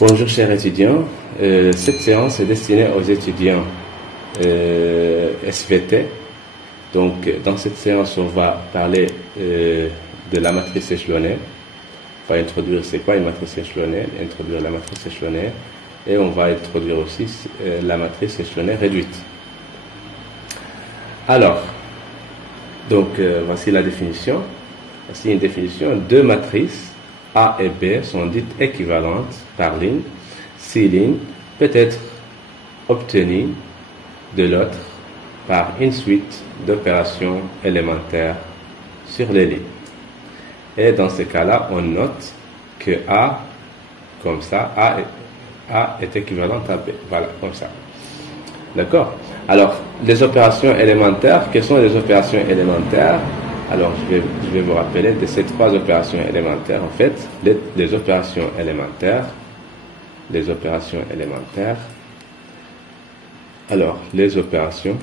Bonjour chers étudiants, cette séance est destinée aux étudiants SVT. Donc dans cette séance on va parler de la matrice échelonnaire. On va introduire c'est quoi une matrice échelonnaire, introduire la matrice échelonnaire et on va introduire aussi la matrice échelonnaire réduite. Alors, donc voici la définition. Voici une définition. Deux matrices A et B sont dites équivalentes par ligne. Si ligne peut être obtenue de l'autre par une suite d'opérations élémentaires sur les lignes. Et dans ce cas-là, on note que A, comme ça, A est équivalente à B. Voilà, comme ça. D'accord? Alors, les opérations élémentaires, quelles sont les opérations élémentaires? Alors, je vais vous rappeler de ces trois opérations élémentaires. En fait, les opérations élémentaires. Alors, les opérations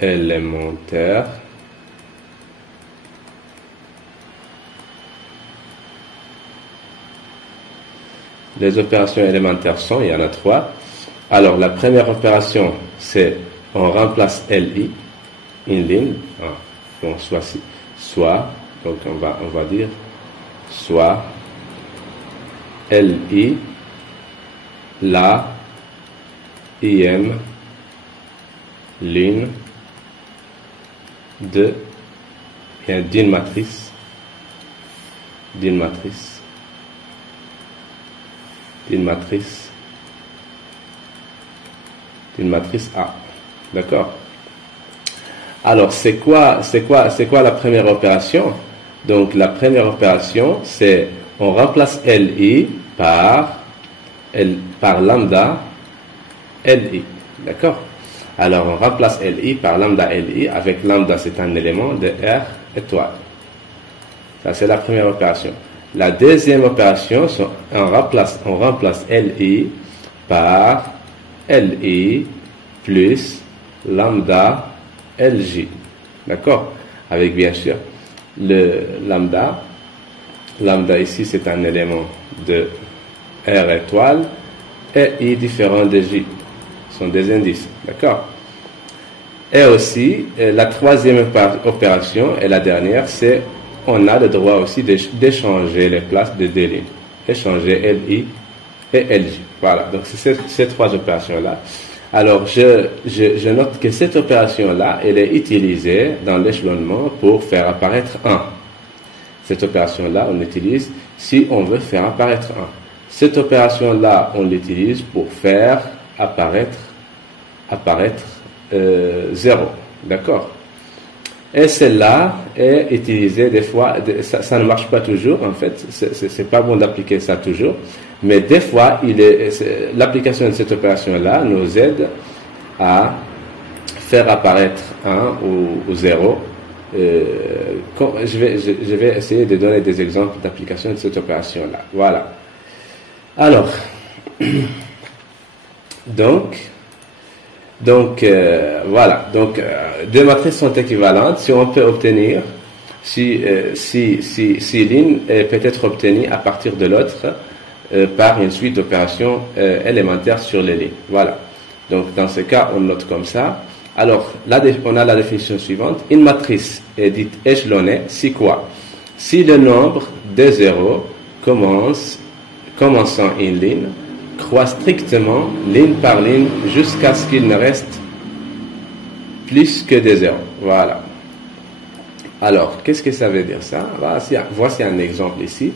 élémentaires les opérations élémentaires sont, il y en a trois. Alors, la première opération, c'est on remplace LI, une ligne, bon, soit, donc on va dire, soit LI, la, IM, ligne, d'une matrice A. D'accord? Alors, c'est quoi la première opération? Donc, la première opération, c'est on remplace LI par lambda LI. D'accord? Alors, on remplace LI par lambda LI. Avec lambda, c'est un élément de R étoile. Ça, c'est la première opération. La deuxième opération, on remplace LI par LI plus lambda LJ. D'accord? Avec bien sûr le lambda. Lambda ici, c'est un élément de R étoile et I différent de J. Ce sont des indices. D'accord? Et aussi, la troisième opération et la dernière, c'est on a le droit aussi d'échanger les places de deux lignes. Échanger LI et LJ. Voilà, donc c'est ces trois opérations-là. Alors, je note que cette opération-là, elle est utilisée dans l'échelonnement pour faire apparaître 1. Cette opération-là, on l'utilise si on veut faire apparaître 1. Cette opération-là, on l'utilise pour faire apparaître 0. D'accord? Et celle-là est utilisée des fois, ça ne marche pas toujours en fait, c'est pas bon d'appliquer ça toujours, mais des fois, l'application de cette opération-là nous aide à faire apparaître 1 ou 0. Je vais essayer de donner des exemples d'application de cette opération-là. Voilà. Alors, voilà. Donc, deux matrices sont équivalentes. Si on peut obtenir, si l'une peut être obtenue à partir de l'autre par une suite d'opérations élémentaires sur les lignes. Voilà. Donc, dans ce cas, on note comme ça. Alors, là, on a la définition suivante. Une matrice est dite échelonnée si quoi? Si le nombre de zéros commençant une ligne croît strictement ligne par ligne jusqu'à ce qu'il ne reste plus que des zéros. Voilà. Alors, qu'est-ce que ça veut dire ça? Voici un exemple ici.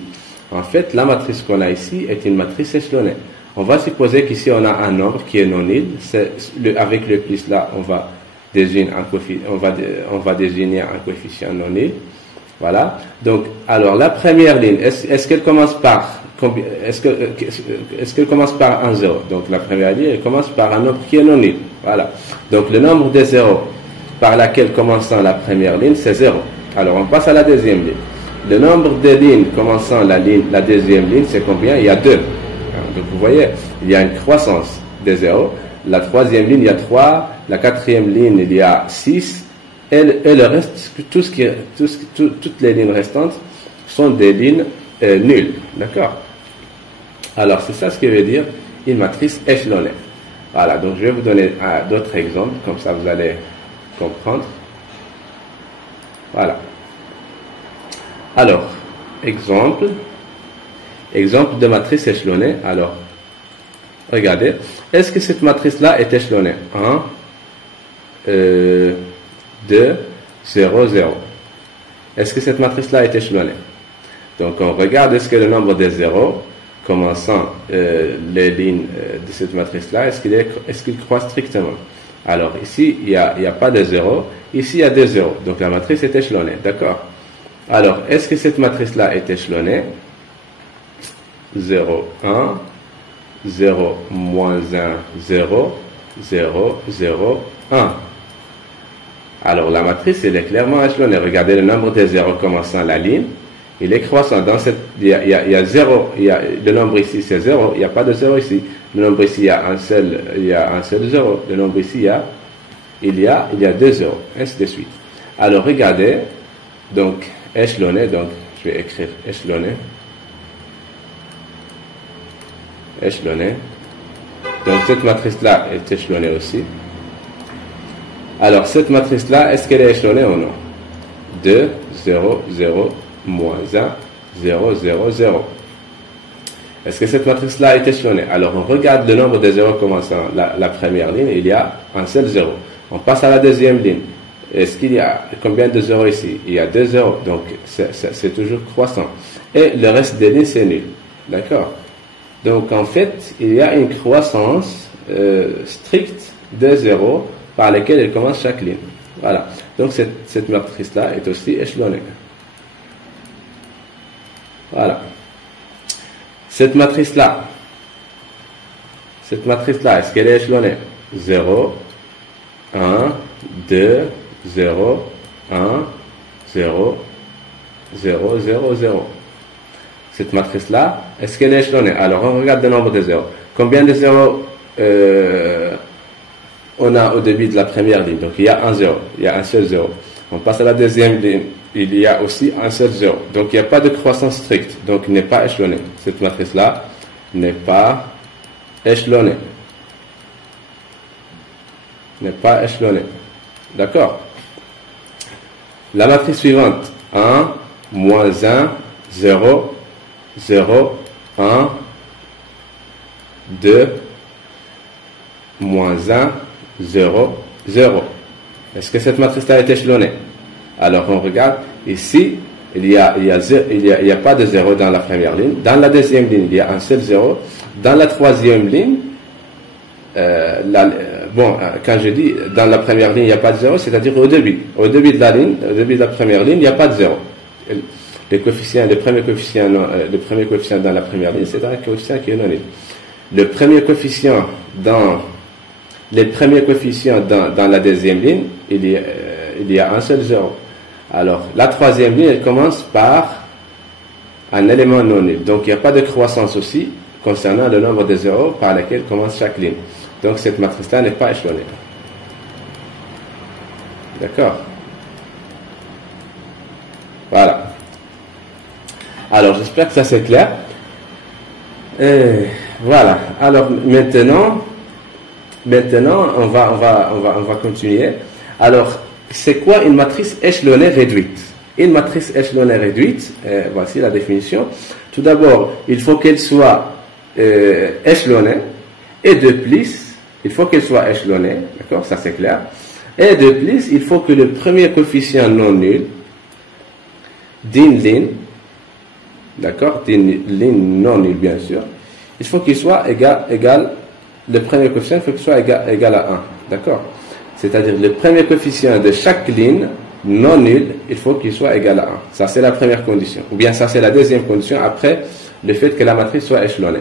En fait, la matrice qu'on a ici est une matrice échelonnée. On va supposer qu'ici on a un nombre qui est non nul. Avec le plus là, on va désigner un coefficient non nul. Voilà. Donc, alors la première ligne, est-ce qu'elle commence par est-ce qu'elle commence par un 0? Donc la première ligne, elle commence par un nombre qui est non nul. Voilà. Donc le nombre de zéros par laquelle commençant la première ligne, c'est 0. Alors on passe à la deuxième ligne. Le nombre de lignes commençant la deuxième ligne, c'est combien? Il y a 2. Donc vous voyez, il y a une croissance de 0. La troisième ligne, il y a 3. La quatrième ligne, il y a 6. et le reste, toutes les lignes restantes sont des lignes nulles. D'accord? Alors, c'est ça ce qui veut dire une matrice échelonnée. Voilà, donc je vais vous donner d'autres exemples, comme ça vous allez comprendre. Voilà. Alors, exemple de matrice échelonnée. Alors, regardez, est-ce que cette matrice-là est échelonnée? 1, 2, 0, 0. Est-ce que cette matrice-là est échelonnée? Donc, on regarde est-ce que le nombre des zéros, commençant les lignes de cette matrice-là, est-ce qu'il croît strictement? Alors, ici, il n'y a pas de zéro. Ici, il y a 2 zéros. Donc, la matrice est échelonnée. D'accord? Alors, est-ce que cette matrice-là est échelonnée? 0, 1, 0, moins 1, 0, 0, 0, 1. Alors, la matrice, elle est clairement échelonnée. Regardez le nombre des zéros commençant la ligne. Il est croissant. Il y a 0. Le nombre ici, c'est 0. Il n'y a pas de 0 ici. Le nombre ici, il y a un seul 0. Le nombre ici, il y a 2 zéros. Ainsi de suite. Alors, regardez. Donc, échelonné. Donc, je vais écrire échelonné. Échelonné. Donc, cette matrice-là est échelonnée aussi. Alors, cette matrice-là, est-ce qu'elle est échelonnée ou non? 2, 0, 0, moins 1, 0, 0, 0. Est-ce que cette matrice-là est échelonnée? Alors, on regarde le nombre de zéros commençant la première ligne. Il y a un seul 0. On passe à la deuxième ligne. Est-ce qu'il y a combien de zéros ici? Il y a 2 zéros. Donc, c'est toujours croissant. Et le reste des lignes, c'est nul. D'accord? Donc, en fait, il y a une croissance stricte de zéros par lesquels elle commence chaque ligne. Voilà. Donc, cette matrice-là est aussi échelonnée. Voilà. Cette matrice-là, est-ce qu'elle est échelonnée? 0, 1, 2, 0, 1, 0, 0, 0, 0. Cette matrice-là, est-ce qu'elle est échelonnée? Alors, on regarde le nombre de zéros. Combien de zéros on a au début de la première ligne? Donc, il y a un 0. Il y a un seul 0. On passe à la deuxième ligne. Il y a aussi un seul 0. Donc, il n'y a pas de croissance stricte. Donc, il n'est pas échelonné. Cette matrice-là n'est pas échelonnée. N'est pas échelonnée. D'accord? La matrice suivante. 1, moins 1, 0, 0, 1, 2, moins 1, 0, 0. Est-ce que cette matrice-là est échelonnée? Alors, on regarde. Ici, il y a pas de 0 dans la première ligne. Dans la deuxième ligne, il y a un seul 0. Dans la troisième ligne, quand je dis dans la première ligne, il n'y a pas de 0, c'est-à-dire au début. Au début de la ligne, au début de la première ligne, il n'y a pas de 0. Le premier coefficient dans la première ligne, c'est un coefficient qui est non nul. Les premiers coefficients dans la deuxième ligne, il y a un seul 0. Alors, la troisième ligne, elle commence par un élément non nul. Donc, il n'y a pas de croissance aussi concernant le nombre de zéros par lesquels commence chaque ligne. Donc, cette matrice-là n'est pas échelonnée. D'accord? Voilà. Alors, j'espère que ça c'est clair. Voilà. Alors, maintenant, on va continuer. Alors, c'est quoi une matrice échelonnée réduite? Une matrice échelonnée réduite, voici la définition. Tout d'abord, il faut qu'elle soit échelonnée, et de plus, il faut qu'elle soit échelonnée, d'accord, ça c'est clair. Et de plus, il faut que le premier coefficient non nul d'une ligne, d'accord, d'une ligne non nulle bien sûr, il faut qu'il soit égal, le premier coefficient, il faut qu'il soit égal à 1, d'accord. C'est-à-dire le premier coefficient de chaque ligne non nulle, il faut qu'il soit égal à 1. Ça, c'est la première condition. Ou bien ça, c'est la deuxième condition après le fait que la matrice soit échelonnée.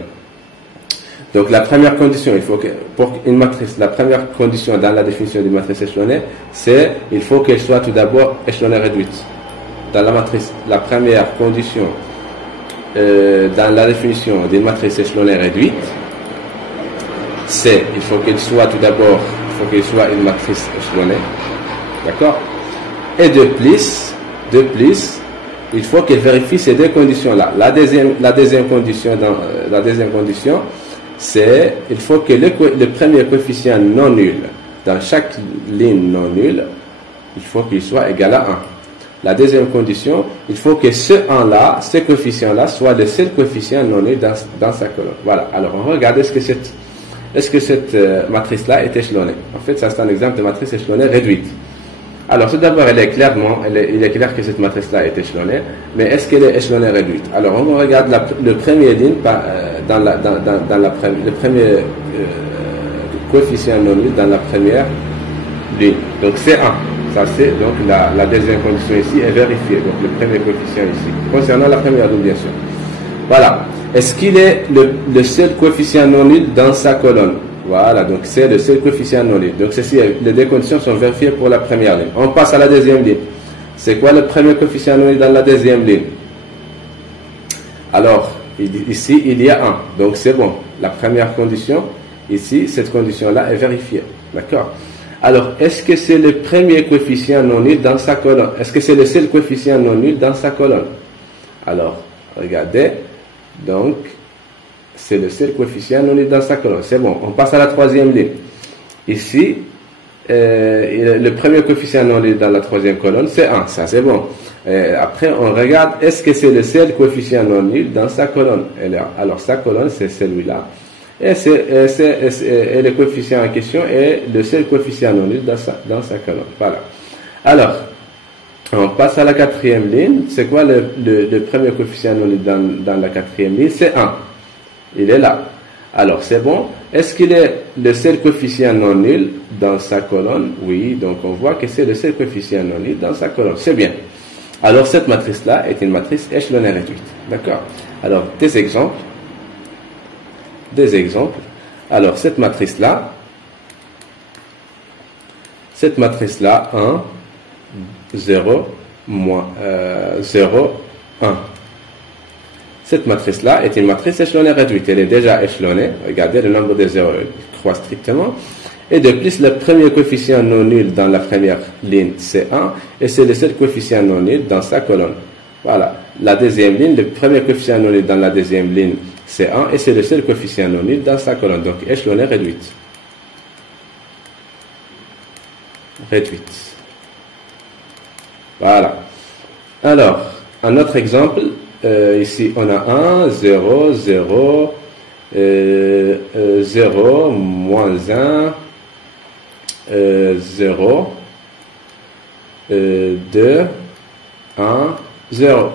Donc, la première condition, il faut que, pour une matrice, la première condition dans la définition d'une matrice échelonnée, c'est il faut qu'elle soit tout d'abord échelonnée réduite. Dans la matrice, la première condition dans la définition d'une matrice échelonnée réduite, c'est il faut qu'elle soit tout d'abord, il faut qu'elle soit une matrice échelonnée. D'accord? Et de plus, il faut qu'elle vérifie ces deux conditions-là. La deuxième condition, c'est il faut que le premier coefficient non nul dans chaque ligne non nulle, il faut qu'il soit égal à 1. La deuxième condition, il faut que ce coefficient-là, soit le seul coefficient non nul dans sa colonne. Voilà. Alors, on regarde est-ce que cette matrice-là est échelonnée. En fait, ça c'est un exemple de matrice échelonnée réduite. Alors, tout d'abord, il est clair que cette matrice-là est échelonnée, mais est-ce qu'elle est échelonnée réduite? Alors, on regarde le premier ligne le premier coefficient non nul dans la première ligne. Donc, c'est 1. Ça, c'est donc la deuxième condition ici est vérifiée. Donc, le premier coefficient ici. Concernant la première ligne, bien sûr. Voilà. Est-ce qu'il est le seul coefficient non nul dans sa colonne? Voilà, donc c'est le seul coefficient non nul. Donc ceci, les deux conditions sont vérifiées pour la première ligne. On passe à la deuxième ligne. C'est quoi le premier coefficient non nul dans la deuxième ligne? Alors, ici, il y a 1. Donc c'est bon. La première condition, ici, cette condition-là est vérifiée. D'accord? Alors, est-ce que c'est le premier coefficient non nul dans sa colonne? Est-ce que c'est le seul coefficient non nul dans sa colonne? Alors, regardez. Donc, c'est le seul coefficient non nul dans sa colonne. C'est bon. On passe à la troisième ligne. Ici, le premier coefficient non nul dans la troisième colonne, c'est 1. Ça, c'est bon. Après, on regarde, est-ce que c'est le seul coefficient non nul dans sa colonne? Alors, sa colonne, c'est celui-là. Et le coefficient en question est le seul coefficient non nul dans sa colonne. Voilà. Alors, on passe à la quatrième ligne. C'est quoi le premier coefficient non nul dans la quatrième ligne? C'est 1. Il est là. Alors, c'est bon. Est-ce qu'il est le seul coefficient non nul dans sa colonne? Oui. Donc, on voit que c'est le seul coefficient non nul dans sa colonne. C'est bien. Alors, cette matrice-là est une matrice échelonnée réduite. D'accord? Alors, des exemples. Alors, cette matrice-là, 1, 0, 0, 1. Cette matrice-là est une matrice échelonnée réduite. Elle est déjà échelonnée. Regardez, le nombre de zéros croît strictement. Et de plus, le premier coefficient non nul dans la première ligne, c'est 1. Et c'est le seul coefficient non nul dans sa colonne. Voilà. La deuxième ligne, le premier coefficient non nul dans la deuxième ligne, c'est 1. Et c'est le seul coefficient non nul dans sa colonne. Donc, échelonnée réduite. Voilà. Alors, un autre exemple. Ici, on a 1, 0, 0, 0, moins 1, 0, 2, 1, 0.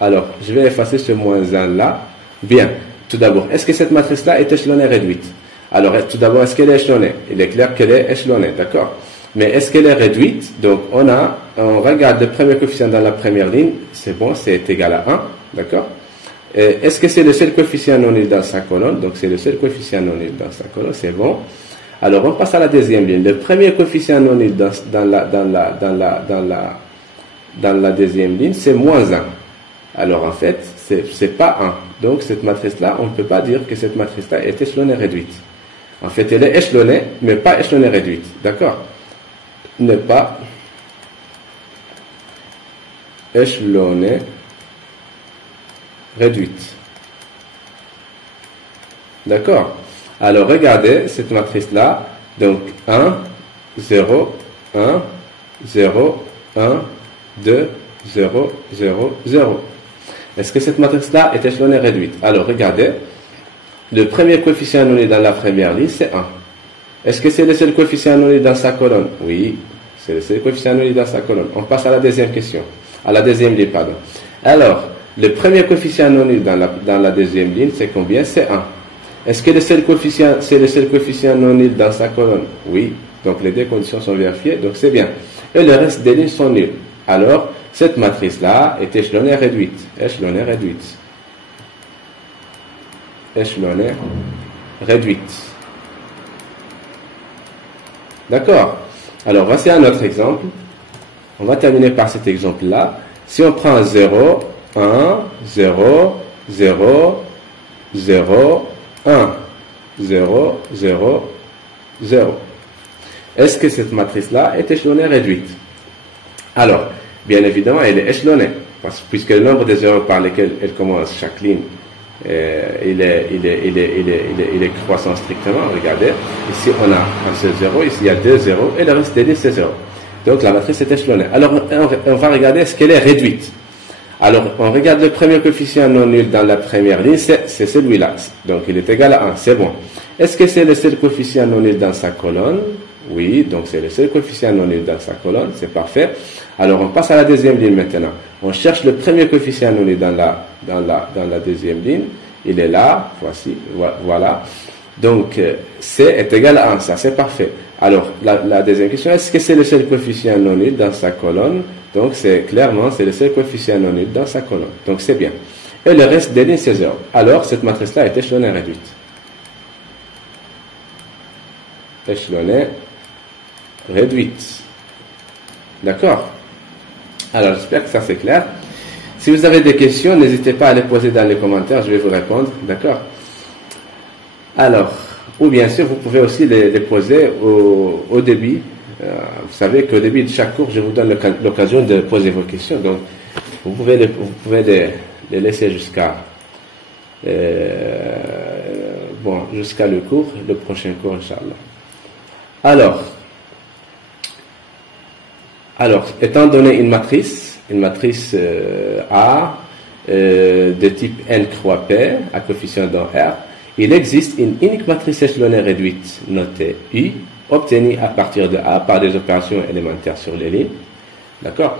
Alors, je vais effacer ce moins 1 là. Bien. Tout d'abord, est-ce que cette matrice-là est échelonnée réduite? Alors, tout d'abord, est-ce qu'elle est échelonnée? Il est clair qu'elle est échelonnée, d'accord? Mais est-ce qu'elle est réduite? Donc, on regarde le premier coefficient dans la première ligne. C'est bon, c'est égal à 1, d'accord? Est-ce que c'est le seul coefficient non nul dans sa colonne? Donc, c'est le seul coefficient non nul dans sa colonne, c'est bon. Alors, on passe à la deuxième ligne. Le premier coefficient non nul dans la deuxième ligne, c'est moins 1. Alors, en fait, c'est pas 1. Donc, cette matrice-là, on ne peut pas dire que cette matrice-là est échelonnée réduite. En fait, elle est échelonnée, mais pas échelonnée réduite. D'accord? Ne pas échelonnée réduite. D'accord? Alors, regardez cette matrice-là. Donc, 1, 0, 1, 0, 1, 2, 0, 0, 0. Est-ce que cette matrice-là est échelonnée réduite? Alors, regardez. Le premier coefficient non nul dans la première ligne, c'est 1. Est-ce que c'est le seul coefficient non nul dans sa colonne? Oui, c'est le seul coefficient non nul dans sa colonne. On passe à la deuxième question. À la deuxième ligne, pardon. Alors, le premier coefficient non nul dans la deuxième ligne, c'est combien? C'est 1. Est-ce que c'est le seul coefficient non nul dans sa colonne? Oui. Donc, les deux conditions sont vérifiées, donc c'est bien. Et le reste des lignes sont nuls. Alors, cette matrice-là est échelonnée réduite. Échelonnée réduite. Échelonnée réduite. D'accord? Alors, voici un autre exemple. On va terminer par cet exemple-là. Si on prend 0, 1, 0, 0, 0, 1, 0, 0, 0. est-ce que cette matrice-là est échelonnée réduite? Alors, bien évidemment, elle est échelonnée, puisque le nombre de zéros par lesquels elle commence chaque ligne, il est croissant strictement. Regardez, ici on a un seul zéro, ici il y a deux zéros, et le reste des lignes c'est zéro. Donc la matrice est échelonnée. Alors on va regarder est-ce qu'elle est réduite. Alors on regarde le premier coefficient non nul dans la première ligne, c'est celui-là. Donc il est égal à 1, c'est bon. Est-ce que c'est le seul coefficient non nul dans sa colonne? Oui, donc c'est le seul coefficient non nul dans sa colonne, c'est parfait. Alors on passe à la deuxième ligne maintenant. On cherche le premier coefficient non nul dans la deuxième ligne. Il est là, voici, voilà. Donc C est égal à 1, ça c'est parfait. Alors la deuxième question, est-ce que c'est le seul coefficient non nul dans sa colonne? Donc c'est clairement, c'est le seul coefficient non nul dans sa colonne. Donc c'est bien. Et le reste des lignes c'est 0. Alors cette matrice-là est échelonnée réduite. Échelonnée réduite. D'accord? Alors j'espère que ça c'est clair. Si vous avez des questions, n'hésitez pas à les poser dans les commentaires, je vais vous répondre. D'accord? Alors, ou bien sûr, vous pouvez aussi les poser au début. Vous savez qu'au début de chaque cours, je vous donne l'occasion de poser vos questions. Donc, vous pouvez les laisser jusqu'à jusqu'à le prochain cours, Inch'Allah. Alors, étant donné une matrice A de type n croix P à coefficient dans R, il existe une unique matrice échelonnée réduite notée U, obtenue à partir de A par des opérations élémentaires sur les lignes. D'accord?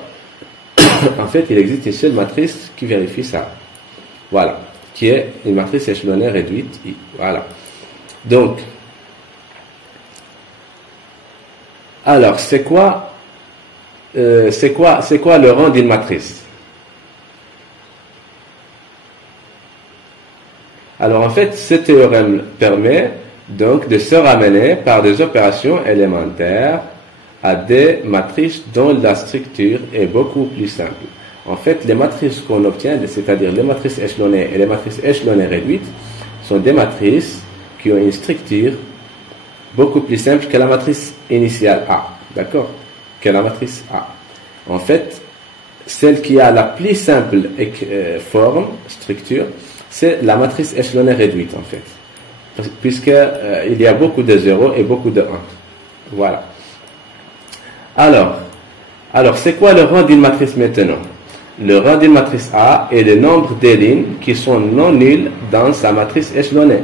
En fait, il existe une seule matrice qui vérifie ça. Voilà. Qui est une matrice échelonnée réduite I. Voilà. Donc, alors, c'est quoi le rang d'une matrice? Alors en fait, ce théorème permet donc de se ramener par des opérations élémentaires à des matrices dont la structure est beaucoup plus simple. En fait, les matrices qu'on obtient, c'est-à-dire les matrices échelonnées et les matrices échelonnées réduites, sont des matrices qui ont une structure beaucoup plus simple que la matrice initiale A. D'accord? Que la matrice A. En fait, celle qui a la plus simple forme, structure, c'est la matrice échelonnée réduite en fait. Puisque il y a beaucoup de 0 et beaucoup de 1. Voilà. Alors c'est quoi le rang d'une matrice maintenant? Le rang d'une matrice A est le nombre des lignes qui sont non nulles dans sa matrice échelonnée.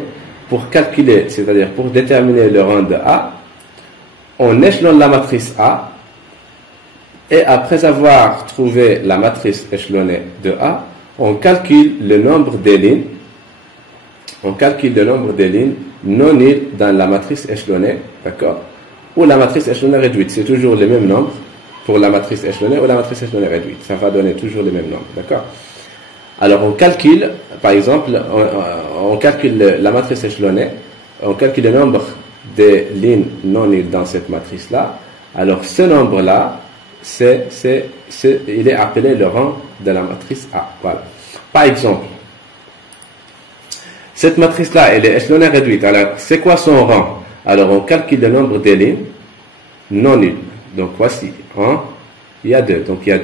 Pour calculer, c'est-à-dire pour déterminer le rang de A, on échelonne la matrice A, et après avoir trouvé la matrice échelonnée de A, on calcule le nombre des lignes. On calcule le nombre des lignes non nulles dans la matrice échelonnée, d'accord? Ou la matrice échelonnée réduite. C'est toujours le même nombre pour la matrice échelonnée ou la matrice échelonnée réduite. Ça va donner toujours le même nombre, d'accord? Alors on calcule, par exemple, on calcule la matrice échelonnée, on calcule le nombre des lignes non nulles dans cette matrice-là. Alors ce nombre-là, il est appelé le rang de la matrice A. Voilà. Par exemple, cette matrice-là, elle est échelonnée réduite. Alors, c'est quoi son rang? Alors, on calcule le nombre des lignes non nulles. Donc, voici. Il y a 2. Donc, il y a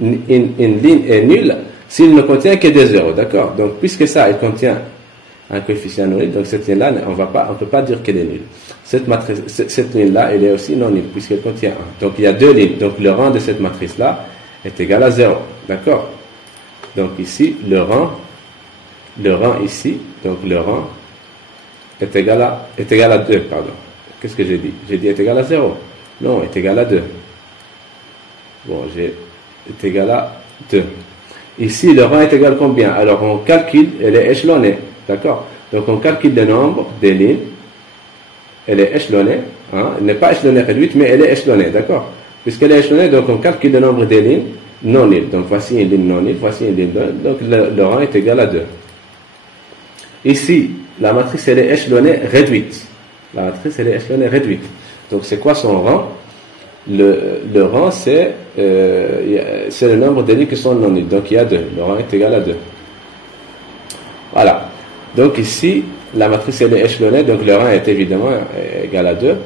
une ligne est nulle s'il ne contient que des zéros. D'accord? Donc, puisque ça, il contient un coefficient non nul, donc cette ligne-là, on ne peut pas dire qu'elle est nulle. Cette ligne-là, elle est aussi non nulle, puisqu'elle contient 1. Donc, il y a 2 lignes. Donc, le rang de cette matrice-là est égal à 0. D'accord? Donc, ici, le rang ici, donc le rang est égal à 2, pardon. Qu'est-ce que j'ai dit? J'ai dit est égal à 0. Non, est égal à 2. Bon, est égal à 2. Ici, le rang est égal à combien? Alors, on calcule, elle est échelonnée. D'accord? Donc, on calcule le nombre des lignes. Elle est échelonnée. Elle n'est pas échelonnée réduite, mais elle est échelonnée. D'accord? Puisqu'elle est échelonnée, donc on calcule le nombre des lignes non nulles. Donc, voici une ligne non nulle, voici une ligne non nulle. Donc, le rang est égal à 2. Ici, la matrice, elle est échelonnée réduite. La matrice, elle est échelonnée réduite. Donc, c'est quoi son rang? Le rang, c'est le nombre de lignes qui sont non nulles. Donc, il y a 2. Le rang est égal à 2. Voilà. Donc, ici, la matrice, elle est échelonnée. Donc, le rang est évidemment égal à 2.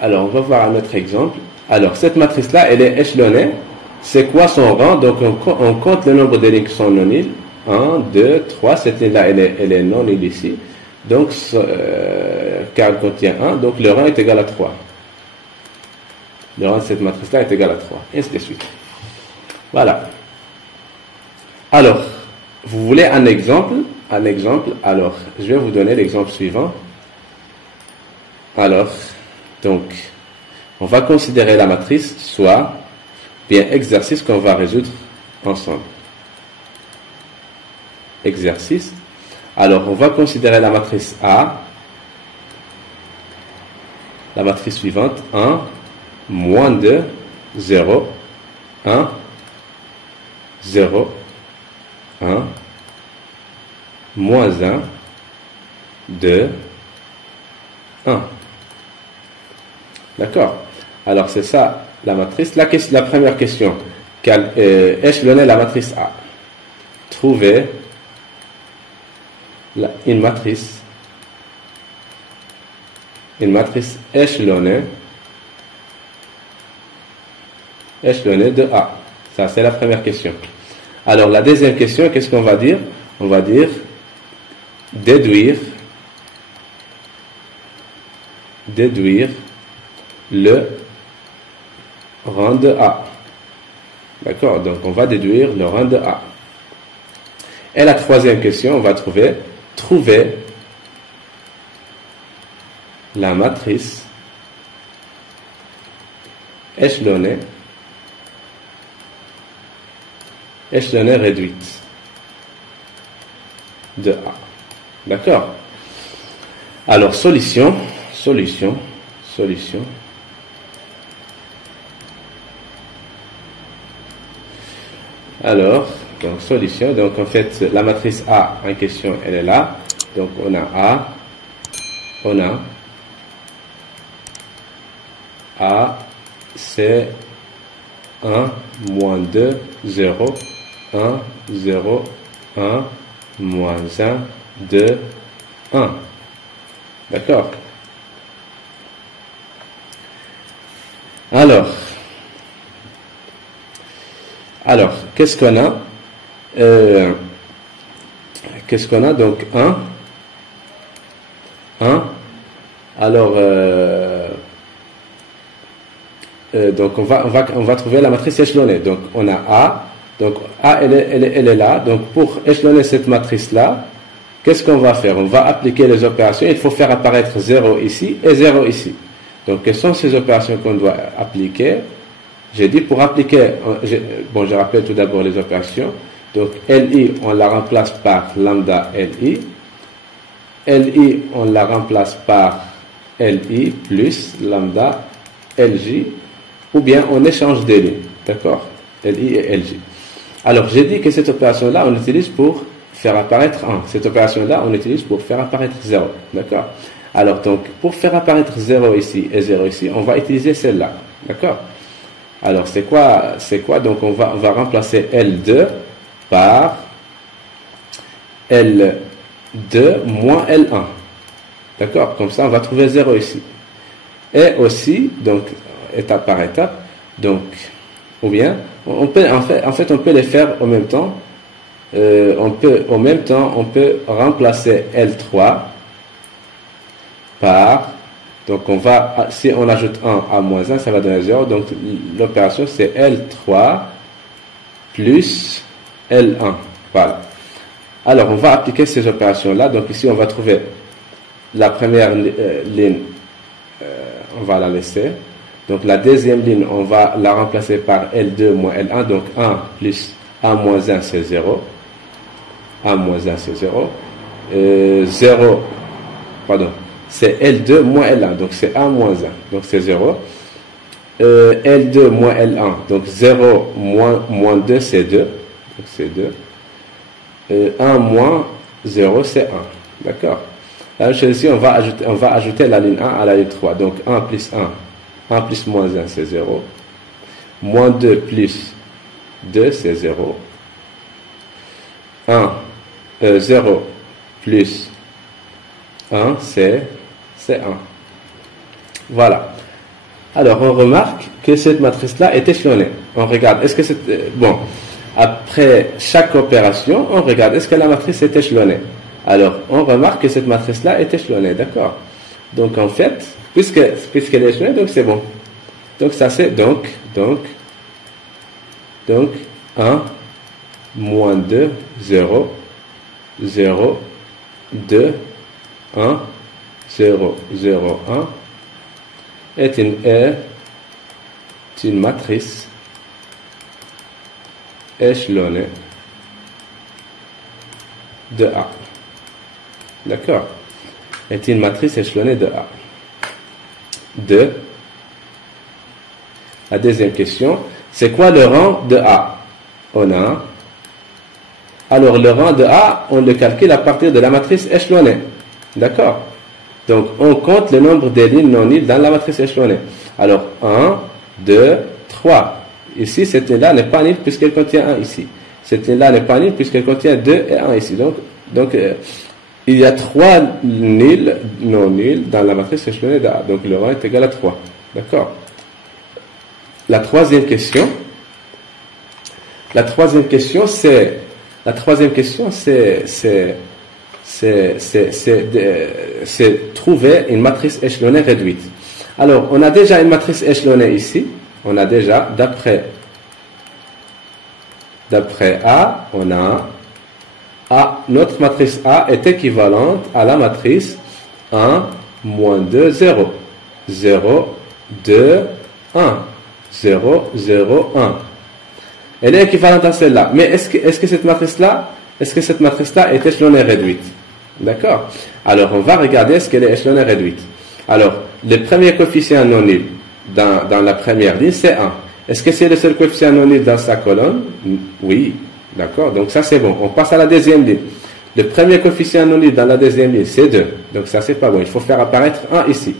Alors, on va voir un autre exemple. Alors, cette matrice-là, elle est échelonnée. C'est quoi son rang? Donc, on compte le nombre de lignes qui sont non nulles. 1, 2, 3. Cette ligne-là, elle est non nulle ici. Donc, car elle contient 1. Donc, le rang est égal à 3. Le rang de cette matrice-là est égal à 3. Et ainsi de suite. Voilà. Alors, vous voulez un exemple? Un exemple. Alors, je vais vous donner l'exemple suivant. Alors, donc, on va considérer la matrice soit bien exercice qu'on va résoudre ensemble. Exercice. Alors, on va considérer la matrice A. La matrice suivante. 1, moins 2, 0, 1, 0, 1, moins 1, 2, 1. D'accord? Alors, c'est ça la matrice. La première question, échelonner la matrice A. Trouver une matrice échelonnée de A. Ça, c'est la première question. Alors, la deuxième question, qu'est-ce qu'on va dire? On va dire déduire le rang de A. D'accord? Donc, on va déduire le rang de A. Et la troisième question, on va trouver la matrice échelonnée réduite de A. D'accord? Alors, solution. Alors, donc solution. Donc, en fait, la matrice A en question, elle est là. Donc, on a A. A, c'est 1, moins 2, 0, 1, 0, 1, moins 1, 2, 1. D'accord? Alors, qu'est-ce qu'on a? Donc, 1. Alors, donc on va trouver la matrice échelonnée. Donc, on a A. Donc, A, elle est là. Donc, pour échelonner cette matrice-là, qu'est-ce qu'on va faire? On va appliquer les opérations. Il faut faire apparaître 0 ici et 0 ici. Donc, quelles sont ces opérations qu'on doit appliquer? J'ai dit pour appliquer, je rappelle tout d'abord les opérations. Donc, LI, on la remplace par lambda LI. LI, on la remplace par LI plus lambda LJ. Ou bien on échange des lignes. D'accord? LI et LJ. Alors, j'ai dit que cette opération-là, on utilise pour faire apparaître 1. Cette opération-là, on utilise pour faire apparaître 0. D'accord? Alors, donc, pour faire apparaître 0 ici et 0 ici, on va utiliser celle-là. D'accord? Alors, c'est quoi? Donc, on va remplacer L2 par L2 moins L1. D'accord? Comme ça, on va trouver 0 ici. Et aussi, donc, étape par étape, donc, ou bien, on peut, en fait, on peut les faire en même temps. On peut remplacer L3 par, donc si on ajoute 1 à moins 1, ça va donner 0. Donc, l'opération, c'est L3 plus L1. Voilà. Alors, on va appliquer ces opérations-là. Donc, ici, on va trouver la première ligne, on va la laisser. Donc, la deuxième ligne, on va la remplacer par L2 moins L1. Donc, 1 plus 1 moins 1, c'est 0. 1 moins 1, c'est 0. 0, pardon, c'est L2 moins L1. Donc, c'est 1 moins 1. Donc, c'est 0. L2 moins L1. Donc, 0 moins 2, c'est 2. Donc, c'est 2. 1 moins 0, c'est 1. D'accord? La même chose ici, on va ajouter la ligne 1 à la ligne 3. Donc, 1 plus 1. 1 plus moins 1, c'est 0. Moins 2 plus 2, c'est 0. 0 plus 1, c'est 1. Voilà. Alors, on remarque que cette matrice-là est échelonnée. On regarde, est-ce que c'est... bon, après chaque opération, on regarde, est-ce que la matrice est échelonnée? Alors, on remarque que cette matrice-là est échelonnée, d'accord? Donc, en fait, puisqu'elle est échelonnée, donc c'est bon. Donc, ça c'est, donc, 1, moins 2, 0, 0, 2, 1, 0, 0, 1, est une matrice échelonnée de A. D'accord? Est une matrice échelonnée de A. 2. La deuxième question, c'est quoi le rang de A? On a. Alors, le rang de A, on le calcule à partir de la matrice échelonnée. D'accord? Donc, on compte le nombre des lignes non nulles dans la matrice échelonnée. Alors, 1, 2, 3. Ici, cette ligne-là n'est pas nulle puisqu'elle contient 1 ici. Cette ligne-là n'est pas nulle puisqu'elle contient 2 et 1 ici. Donc il y a 3 nuls non nuls dans la matrice échelonnée de A. Donc, le rang est égal à 3. D'accord? La troisième question, c'est trouver une matrice échelonnée réduite. Alors, on a déjà une matrice échelonnée ici. On a déjà, d'après A, on a notre matrice A est équivalente à la matrice 1, moins 2, 0. 0, 2, 1. 0, 0, 1. Elle est équivalente à celle-là. Mais est-ce que cette matrice-là est échelonnée réduite? D'accord? Alors, on va regarder est-ce qu'elle est échelonnée réduite. Alors, le premier coefficient non nul dans la première ligne, c'est 1. Est-ce que c'est le seul coefficient non nul dans sa colonne? Oui. D'accord? Donc, ça, c'est bon. On passe à la deuxième ligne. Le premier coefficient non nul dans la deuxième ligne, c'est 2. Donc, ça, c'est pas bon. Il faut faire apparaître 1 ici.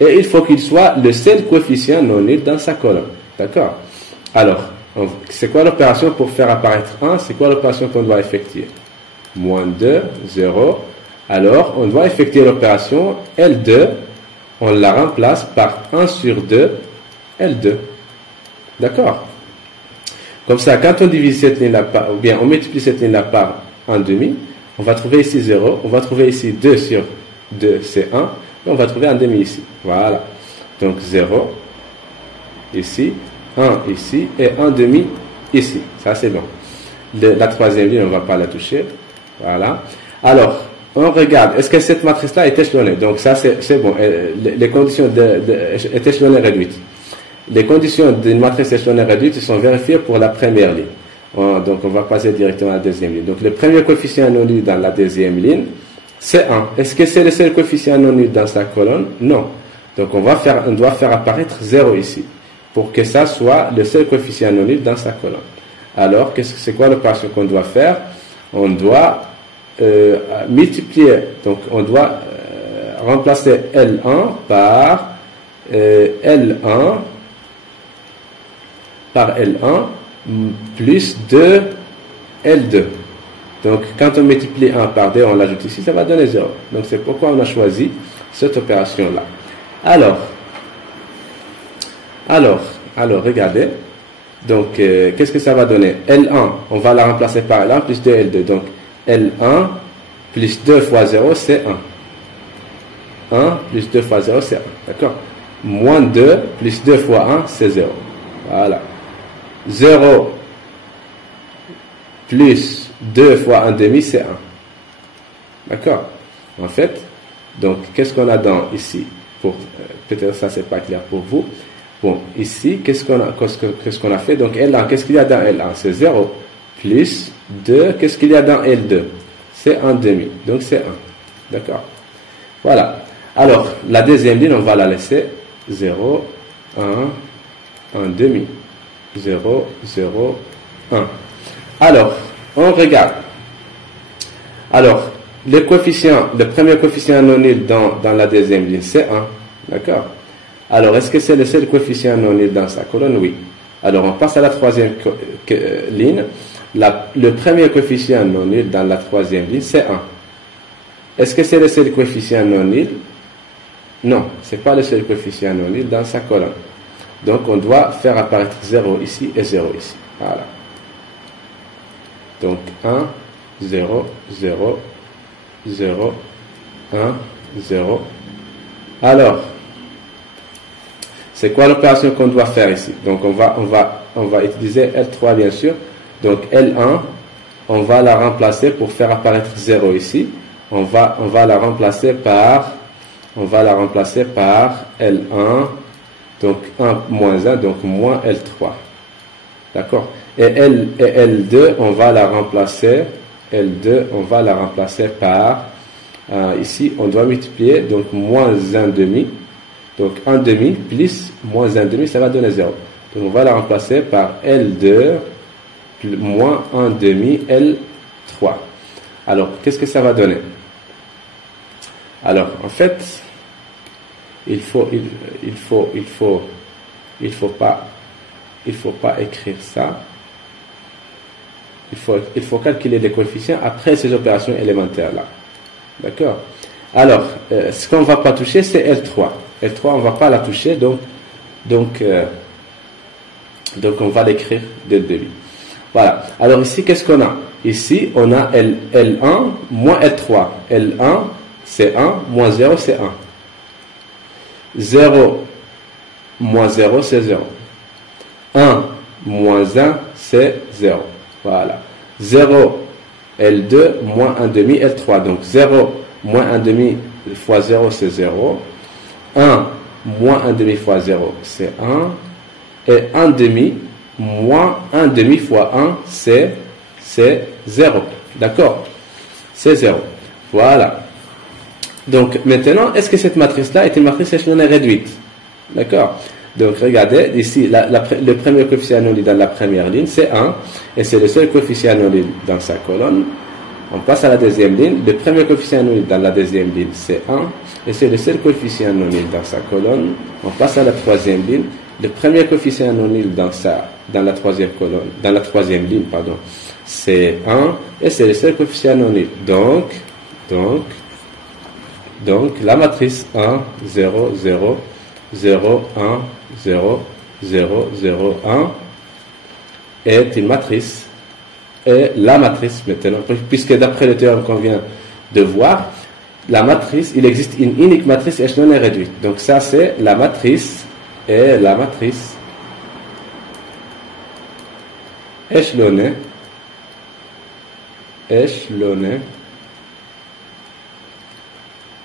Et il faut qu'il soit le seul coefficient non nul dans sa colonne. D'accord? Alors, c'est quoi l'opération pour faire apparaître 1? C'est quoi l'opération qu'on doit effectuer? Moins 2, 0. Alors, on doit effectuer l'opération L2. On la remplace par 1 sur 2, L2. D'accord? Comme ça, quand on divise cette ligne-là par, ou bien on multiplie cette ligne-là par 1,5, on va trouver ici 0. On va trouver ici 2 sur 2, c'est 1. Et on va trouver 1,5 ici. Voilà. Donc 0 ici, 1 ici et 1,5 ici. Ça, c'est bon. La troisième ligne, on ne va pas la toucher. Voilà. Alors, on regarde. Est-ce que cette matrice-là est échelonnée? Donc, ça, c'est bon. Les conditions est échelonnée réduite. Les conditions d'une matrice échelonnée réduite sont vérifiées pour la première ligne. Donc, on va passer directement à la deuxième ligne. Donc, le premier coefficient non nul dans la deuxième ligne, c'est 1. Est-ce que c'est le seul coefficient non nul dans sa colonne? Non. Donc, on doit faire apparaître 0 ici, pour que ça soit le seul coefficient non nul dans sa colonne. Alors, c'est quoi l'opération qu'on doit faire? On doit multiplier, donc on doit remplacer L1 par L1 plus 2 L2. Donc, quand on multiplie 1 par 2, on l'ajoute ici, ça va donner 0. Donc, c'est pourquoi on a choisi cette opération-là. Alors, regardez. Donc, qu'est-ce que ça va donner? L1, on va la remplacer par L1 plus 2 L2. Donc, L1 plus 2 fois 0, c'est 1. 1 plus 2 fois 0, c'est 1. D'accord? Moins 2 plus 2 fois 1, c'est 0. Voilà. 0 plus 2 fois 1,5, c'est 1. D'accord? En fait, donc, qu'est-ce qu'on a dans ici? Peut-être ça, c'est pas clair pour vous. Bon, ici, qu'est-ce qu'on a fait? Donc, L1, qu'est-ce qu'il y a dans L1? C'est 0 plus 2, qu'est-ce qu'il y a dans L2? C'est 1,5. Donc, c'est 1. D'accord? Voilà. Alors, la deuxième ligne, on va la laisser 0, 1, 1,5. 0, 0, 1. Alors, on regarde. Alors, le premier coefficient non nul dans la deuxième ligne, c'est 1. D'accord? Alors, est-ce que c'est le seul coefficient non nul dans sa colonne? Oui. Alors, on passe à la troisième ligne. Le premier coefficient non nul dans la troisième ligne, c'est 1. Est-ce que c'est le seul coefficient non nul? Non, ce n'est pas le seul coefficient non nul dans sa colonne. Donc, on doit faire apparaître 0 ici et 0 ici. Voilà. Donc, 1, 0, 0, 0, 1, 0. Alors, c'est quoi l'opération qu'on doit faire ici? Donc, on va utiliser L3, bien sûr. Donc, L1, on va la remplacer pour faire apparaître 0 ici. On va la remplacer par L1. Donc, 1 moins 1, donc moins L3. D'accord? Et L2, on va la remplacer par, ici, on doit multiplier, donc moins 1 demi. Donc, 1 demi plus moins 1 demi, ça va donner 0. Donc, on va la remplacer par L2 plus moins 1 demi L3. Alors, qu'est-ce que ça va donner? Alors, en fait, il faut pas écrire ça. Il faut calculer les coefficients après ces opérations élémentaires là. D'accord? Alors, ce qu'on ne va pas toucher, c'est L3. L3, on ne va pas la toucher, donc on va l'écrire dès le début. Voilà. Alors ici, qu'est-ce qu'on a? Ici, on a L1 moins L3. L1, c'est 1, moins 0, c'est 1. 0 moins 0, c'est 0. 1 moins 1, c'est 0. Voilà. 0, L2, moins 1 demi, L3. Donc 0 moins 1 demi fois 0, c'est 0. 1 moins 1 demi fois 0, c'est 1. Et 1 demi moins 1 demi fois 1, c'est 0. D'accord? C'est 0. Voilà. Donc maintenant, est-ce que cette matrice-là est une matrice échelonnée réduite? D'accord? Donc regardez, ici, le premier coefficient non nul dans la première ligne, c'est 1, et c'est le seul coefficient non nul dans sa colonne. On passe à la deuxième ligne, le premier coefficient non nul dans la deuxième ligne, c'est 1, et c'est le seul coefficient non nul dans sa colonne. On passe à la troisième ligne, le premier coefficient non nul dans la troisième colonne, dans la troisième ligne, pardon, c'est 1, et c'est le seul coefficient non nul. Donc, la matrice 1, 0, 0, 0, 1, 0, 0, 0, 1 est une matrice. Et la matrice, maintenant, puisque d'après le théorème qu'on vient de voir, la matrice, il existe une unique matrice échelonnée réduite. Donc ça, c'est la matrice et la matrice échelonnée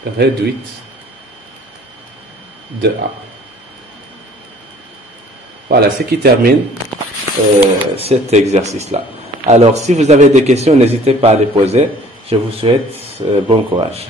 réduite de A. Voilà, ce qui termine cet exercice-là. Alors, si vous avez des questions, n'hésitez pas à les poser. Je vous souhaite bon courage.